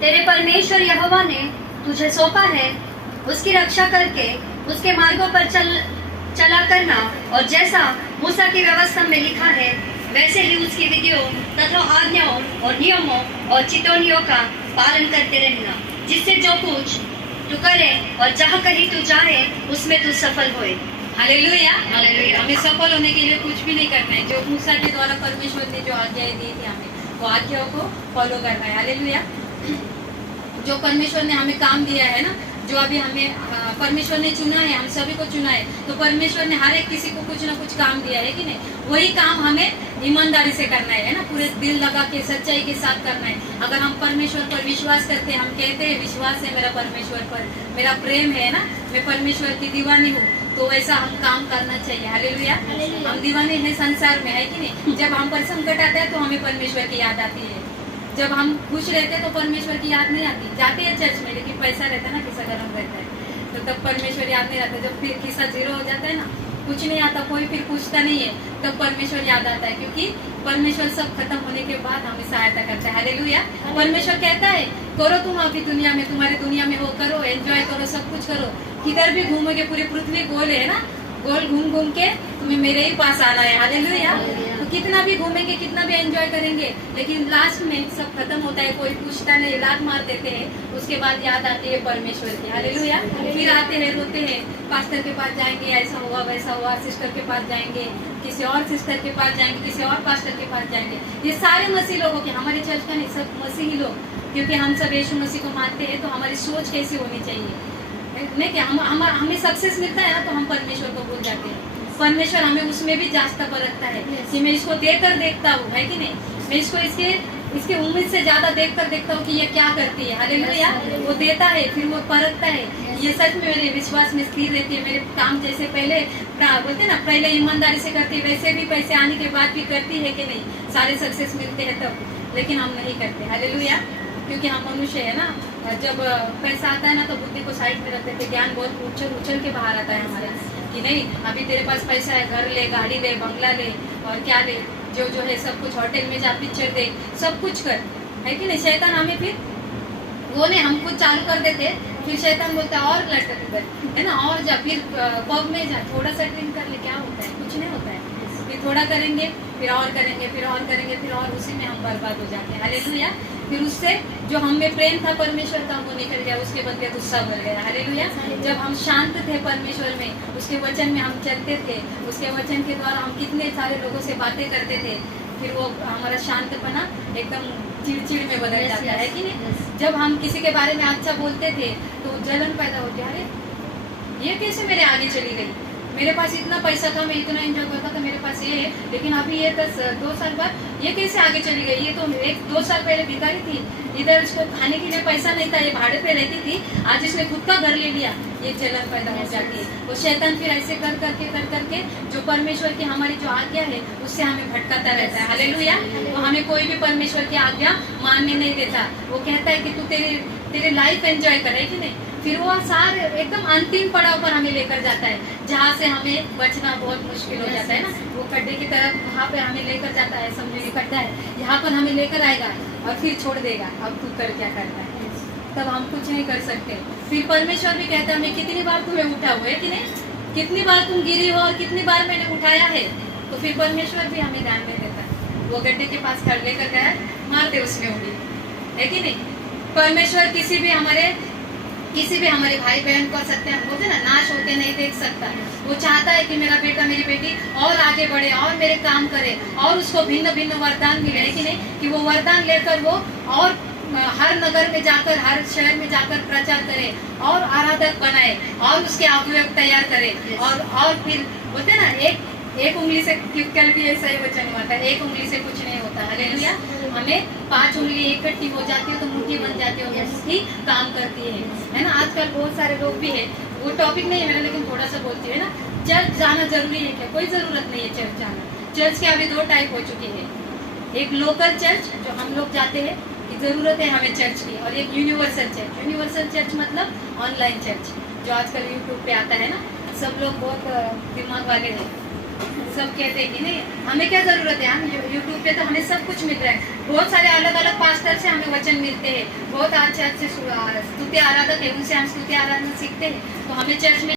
तेरे परमेश्वर यहोवा ने तुझे सौंपा है उसकी रक्षा करके उसके मार्गों पर चला करना, और जैसा मूसा की व्यवस्था में लिखा है वैसे ही उसकी विधियों तथा आज्ञाओं और नियमों और चितौनियों का पालन करते रहना, जिससे जो कुछ तू करे और जहाँ कहीं तू जाए उसमें तू सफल होए। Hallelujah, hallelujah. हमें सफल होने के लिए कुछ भी नहीं करना है। जो मूसा के द्वारा परमेश्वर ने जो आज्ञाएं दी थी हमें, वो आज्ञाओं को फॉलो करना है। हालेलुया। जो परमेश्वर ने हमें काम दिया है ना, जो अभी हमें परमेश्वर ने चुना है, हम सभी को चुना है, तो परमेश्वर ने हर एक किसी को कुछ ना कुछ काम दिया है कि नहीं। वही काम हमें ईमानदारी से करना है ना, पूरे दिल लगा के सच्चाई के साथ करना है। अगर हम परमेश्वर पर विश्वास करते हैं, हम कहते हैं विश्वास है मेरा परमेश्वर पर, मेरा प्रेम है ना, मैं परमेश्वर की दीवानी हूँ, तो ऐसा हम काम करना चाहिए। हालेलुया। हम दीवाने हैं संसार में, है कि नहीं। जब हम पर संकट आता है तो हमें परमेश्वर की याद आती है। जब हम खुश रहते हैं तो परमेश्वर की याद नहीं आती। जाते हैं चर्च में लेकिन पैसा रहता है ना, किस्सा गरम रहता है, तो तब परमेश्वर याद नहीं रहता। जब फिर किस्सा जीरो हो जाता है ना, कुछ नहीं आता, कोई फिर पूछता नहीं है, तब परमेश्वर याद आता है, क्योंकि परमेश्वर सब खत्म होने के बाद हमें सहायता करता है। हालेलुया। परमेश्वर कहता है करो तुम अभी दुनिया में, तुम्हारी दुनिया में हो, करो, एंजॉय करो, सब कुछ करो, किधर भी घूमोगे, पूरी पृथ्वी गोल है ना, गोल घूम घूम के तुम्हें मेरे ही पास आना है। हालेलुया। तो कितना भी घूमेंगे, कितना भी एंजॉय करेंगे, लेकिन लास्ट में सब खत्म होता है, कोई पूछता नहीं, लात मार देते हैं, उसके बाद याद आती है परमेश्वर की। हालेलुया। फिर आते हैं, रोते हैं, पास्टर के पास जाएंगे, ऐसा हुआ वैसा हुआ, सिस्टर के पास जाएंगे, किसी और सिस्टर के पास जाएंगे, किसी और पास्टर के पास जाएंगे। ये सारे मसीह लोगों के, हमारे चर्च का नहीं, सब मसीही लोग, क्योंकि हम सब यीशु मसीह को मानते हैं, तो हमारी सोच कैसी होनी चाहिए नहीं क्या हमें सक्सेस मिलता है ना, तो हम परमेश्वर को भूल जाते हैं। परमेश्वर हमें उसमें भी जांचता परखता है कि मैं इसको देकर देखता हूँ, है कि नहीं, मैं इसको इसके उम्मीद से ज्यादा देखकर देखता हूँ कि ये क्या करती है। हालेलुया। वो देता है, फिर वो परखता है, ये सच में मेरे विश्वास में स्थिर रहती है, मेरे काम जैसे पहले बोलते ना, पहले ईमानदारी से करती है, वैसे भी पैसे आने के बाद भी करती है कि नहीं, सारे सक्सेस मिलते हैं तब, लेकिन हम नहीं करते। हालेलुया। क्योंकि हम मनुष्य है ना, जब पैसा आता है ना तो बुद्धि को साइड में रख देते, ज्ञान बहुत उछल के बाहर आता है हमारे, कि नहीं अभी तेरे पास पैसा है, घर ले, गाड़ी ले, बंगला ले, और क्या ले, जो है सब कुछ, होटल में जा, पिक्चर देख, सब कुछ कर, है कि नहीं। शैतान हमें फिर वो नहीं, हम कुछ चालू कर देते, फिर शैतान बोलता है और लटक इधर, है ना, और जा, फिर पब में जा, थोड़ा सा ड्रिंक कर ले, क्या होता है, कुछ नहीं होता है, फिर थोड़ा करेंगे, फिर और करेंगे, फिर और करेंगे, फिर और उसी में हम बर्बाद हो जाते हैं। हालेलुया। फिर उससे जो हम में प्रेम था परमेश्वर का, वो निकल गया, उसके बदले गुस्सा बढ़ गया। हालेलुया। जब हम शांत थे परमेश्वर में, उसके वचन में हम चलते थे, उसके वचन के द्वारा हम कितने सारे लोगों से बातें करते थे, फिर वो हमारा शांतपना एकदम चिड़चिड़ में बदल जाता है कि नहीं। जब हम किसी के बारे में अच्छा बोलते थे तो जलन पैदा होती है, अरे ये कैसे मेरे आगे चली गई, मेरे पास इतना पैसा था, मैं इतना एंजॉय करता था, मेरे पास ये है, लेकिन अभी ये 2 साल बाद ये कैसे आगे चली गई, ये तो 1-2 साल पहले भिखारी थी, इधर इसको खाने के लिए पैसा नहीं था, ये भाड़े पे रहती थी, आज इसने खुद का घर ले लिया, ये जलन पैदा हो जाती है। वो शैतान फिर ऐसे कर करके जो परमेश्वर की हमारी जो आज्ञा है उससे हमें भटकाता रहता है। हालेलुया। वो हमें कोई भी परमेश्वर की आज्ञा मानने नहीं देता, वो कहता है कि तू तेरे लाइफ एंजॉय करे कि नहीं, फिर वो सारे एकदम अंतिम पड़ाव पर हमें लेकर जाता है, जहाँ से हमें बचना बहुत मुश्किल हो जाता है ना, वो खड्डे की तरफ वहाँ पे हमें लेकर जाता है, समझो ये खड्डा है, यहाँ पर हमें लेकर आएगा और फिर छोड़ देगा, अब तू कर क्या करना है, तब हम कुछ नहीं कर सकते। फिर परमेश्वर भी कहता है मैं कितनी बार तुम्हें उठा हुआ है कि नहीं, कितनी बार तुम गिरी हो और कितनी बार मैंने उठाया है, तो फिर परमेश्वर भी हमें ध्यान में देता है। वो गड्ढे के पास खड़ लेकर गया, मार दे उसमें उंगली, है कि नहीं। परमेश्वर किसी भी हमारे भाई बहन को सत्य बोलते ना, नाश होते नहीं देख सकता। वो चाहता है कि मेरा बेटा मेरी बेटी और आगे बढ़े और मेरे काम करे और उसको भिन्न भिन्न वरदान मिले, है कि नहीं, कि वो वरदान लेकर वो और हर नगर में जाकर, हर शहर में जाकर प्रचार करे और आराधक बनाए और उसके अभियोग तैयार करे, और फिर बोलते ना एक उंगली से, कल भी ऐसा ही वचन हुआ था, एक उंगली से कुछ नहीं होता। हालेलुया। हमें 5 उंगली इकट्ठी हो जाती है तो मुट्ठी बन जाती है, उसकी काम करती है ना। आजकल बहुत सारे लोग भी है, वो टॉपिक नहीं है मेरा, लेकिन थोड़ा सा बोलती है ना, चर्च जाना जरूरी है क्या, कोई जरूरत नहीं है चर्च जाना। चर्च के अभी 2 टाइप हो चुके हैं, एक लोकल चर्च जो हम लोग जाते हैं, जरूरत है हमें चर्च की, और एक यूनिवर्सल चर्च। यूनिवर्सल चर्च मतलब ऑनलाइन चर्च, जो आजकल यूट्यूब पे आता है ना, सब लोग बहुत दिमाग वाले हैं, सब कहते हैं कि नहीं, हमें क्या जरूरत है, हम यूट्यूब पे तो हमें सब कुछ मिल रहा है, बहुत सारे अलग अलग पास्टर से हमें वचन मिलते हैं, बहुत अच्छे अच्छे स्तुति आराधक है, उनसे हम स्तुति आराधना सीखते हैं, तो हमें चर्च में